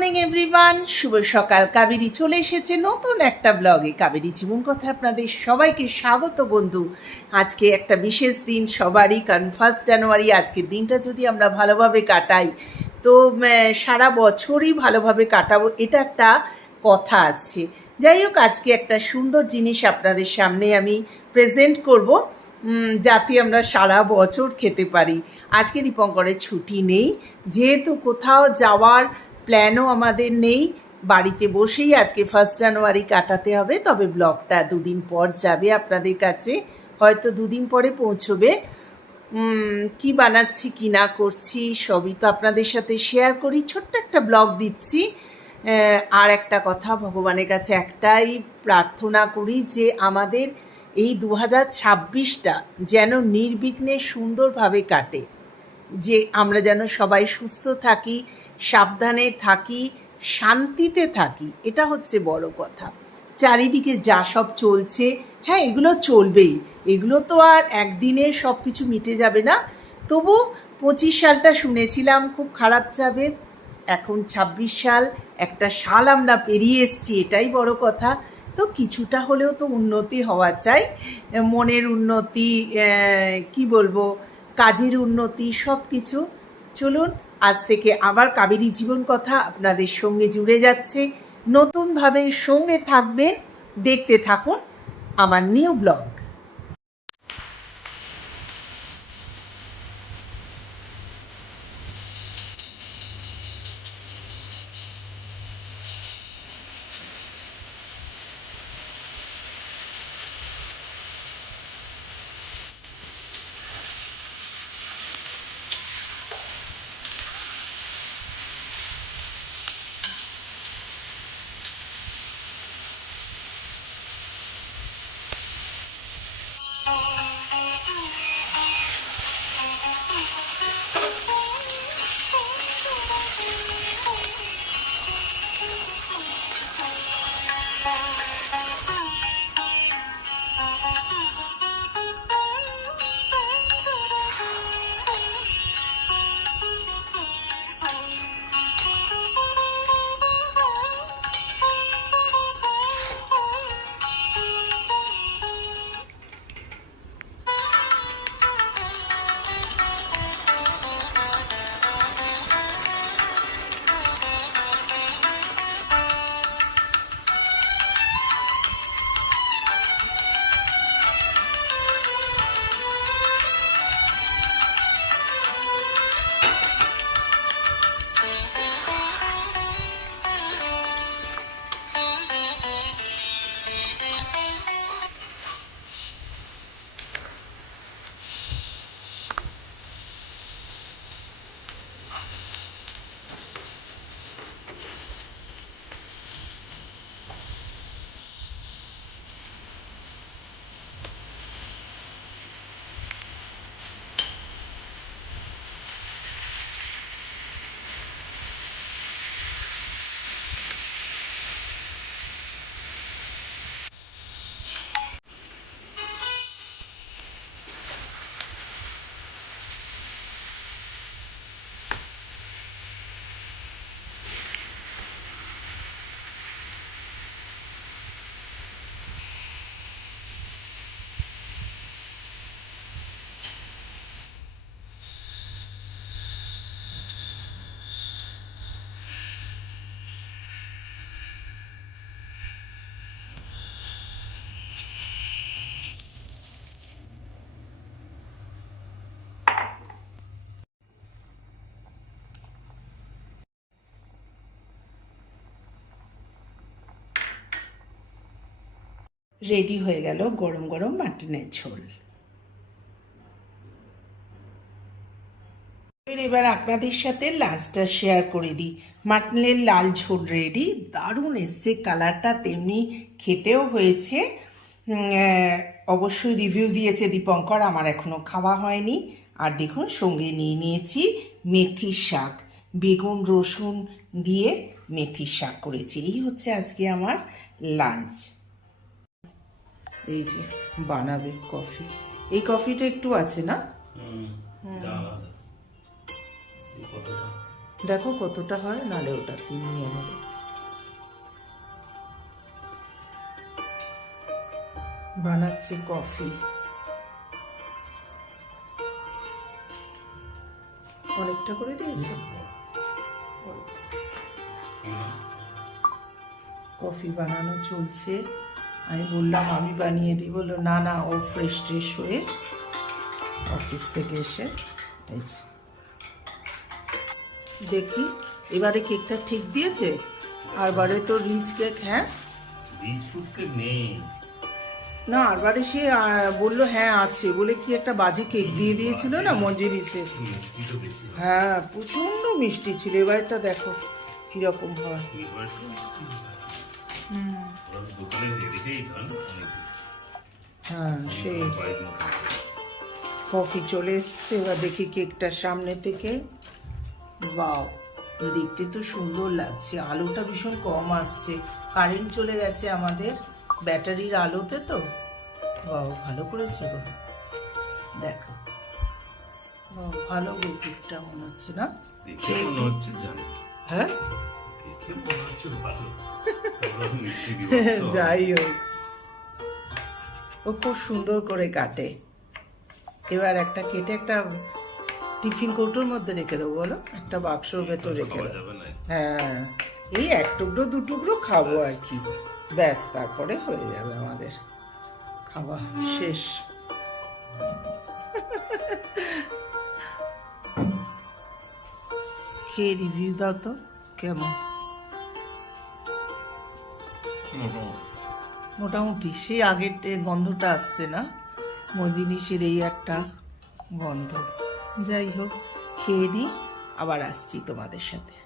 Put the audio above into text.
Morning everyone, শুভ সকাল। কাবেরী চলে এসেছে নতুন একটা ব্লগে। কাবেরী জীবন কথা আপনাদের সবাইকে স্বাগত বন্ধু। আজকে একটা বিশেষ দিন সবারই, কারণ 1 জানুয়ারি। আজকের দিনটা যদি আমরা ভালোভাবে কাটাই তো সারা বছরই ভালোভাবে কাটাবো, এটা একটা কথা আছে। যাই হোক, আজকে একটা সুন্দর জিনিস আপনাদের সামনে আমি প্রেজেন্ট করব, যাতে আমরা সারা বছর খেতে পারি। আজকে দীপঙ্করের ছুটি নেই, যেহেতু কোথাও যাওয়ার প্ল্যানও আমাদের নেই, বাড়িতে বসেই আজকে 1 জানুয়ারি কাটাতে হবে। তবে ব্লগটা দুদিন পর যাবে আপনাদের কাছে, হয়তো দুদিন পরে পৌঁছবে। কি বানাচ্ছি কি না করছি সবই তো আপনাদের সাথে শেয়ার করি, ছোট্ট একটা ব্লগ দিচ্ছি। আর একটা কথা, ভগবানের কাছে একটাই প্রার্থনা করি যে আমাদের এই 2026টা যেন নির্বিঘ্নে সুন্দরভাবে কাটে, যে আমরা যেন সবাই সুস্থ থাকি, সাবধানে থাকি, শান্তিতে থাকি, এটা হচ্ছে বড় কথা। চারিদিকে যা সব চলছে, হ্যাঁ এগুলো চলবেই, এগুলো তো আর একদিনে সব কিছু মিটে যাবে না। তবু 25 সালটা শুনেছিলাম খুব খারাপ যাবে, এখন 26 সাল, একটা সাল আমরা পেরিয়ে এসেছি, এটাই বড় কথা। তো কিছুটা হলেও তো উন্নতি হওয়া চাই, মনের উন্নতি, কি বলবো, কাজের উন্নতি, সব কিছু। চলুন আজ থেকে আবার কাবেরী জীবন কথা আপনাদের সঙ্গে জুড়ে যাচ্ছে নতুনভাবে। সঙ্গে থাকবেন, দেখতে থাকুন আমার নিউ ব্লগ। রেডি হয়ে গেল গরম গরম মাটনের ঝোল। এবার আপনাদের সাথে লাঞ্চটা শেয়ার করে দিই। মাটনের লাল ঝোল রেডি, দারুণ এসছে কালারটা, তেমনি খেতেও হয়েছে। অবশ্যই রিভিউ দিয়েছে দীপঙ্কর, আমার এখনো খাওয়া হয়নি। আর দেখুন সঙ্গে নিয়ে নিয়েছি মেথির শাক, বেগুন রসুন দিয়ে মেথির শাক করেছি। এই হচ্ছে আজকে আমার লাঞ্চ। এই যে বানাবে কফি, এই কফিটা একটু আছে না, দেখো কতটা হয়, নালে ওটা নিয়ে নেবে। বানাচ্ছি কফি, অনেকটা করে দিয়েছে। কফি বানানো চলছে, আমি বললাম আমি বানিয়ে দিই, বললো না না, ও ফ্রেশ ট্রেশ হয়ে অফিস থেকে এসে এইছে। দেখি এবারে কেকটা ঠিক দিয়েছে, আরবারে তো রিচ কেক। হ্যাঁ না, আরবারে সে বললো হ্যাঁ আছে বলে কি একটা বাজে কেক দিয়ে দিয়েছিল না মঞ্জুরিসে। হ্যাঁ প্রচন্ড মিষ্টি ছিল, এবারটা দেখো কিরকম হয়। হ্যাঁ সেই কফি চলে এসছে, এবার দেখি কেকটার সামনে থেকে। বাও, দেখতে তো সুন্দর লাগছে, আলোটা ভীষণ কম আসছে, কারেন্ট চলে গেছে আমাদের ব্যাটারির আলোতে তো। বাও, ভালো করেছে গো, দেখো বাও, ভালো গো কেকটা মনে হচ্ছে না? হ্যাঁ যাই হোক, ও খুব সুন্দর করে কাটে। এবার একটা কেটে একটা টিফিন কৌটোর মধ্যে রেখে দেবো, বলো একটা বাক্সর ভেতর রেখে দেবো। হ্যাঁ এই এক টুকরো দু টুকরো খাবো আর কি, ব্যাস তারপরে হয়ে যাবে আমাদের খাওয়া শেষ। খেয়ে রিভিউ দাও তো কেমন। মোটামুটি সেই আগের গন্ধটা আসছে না, জিনিসের এই একটা গন্ধ। যাই হোক, খেয়ে নিই, আবার আসছি তোমাদের সাথে।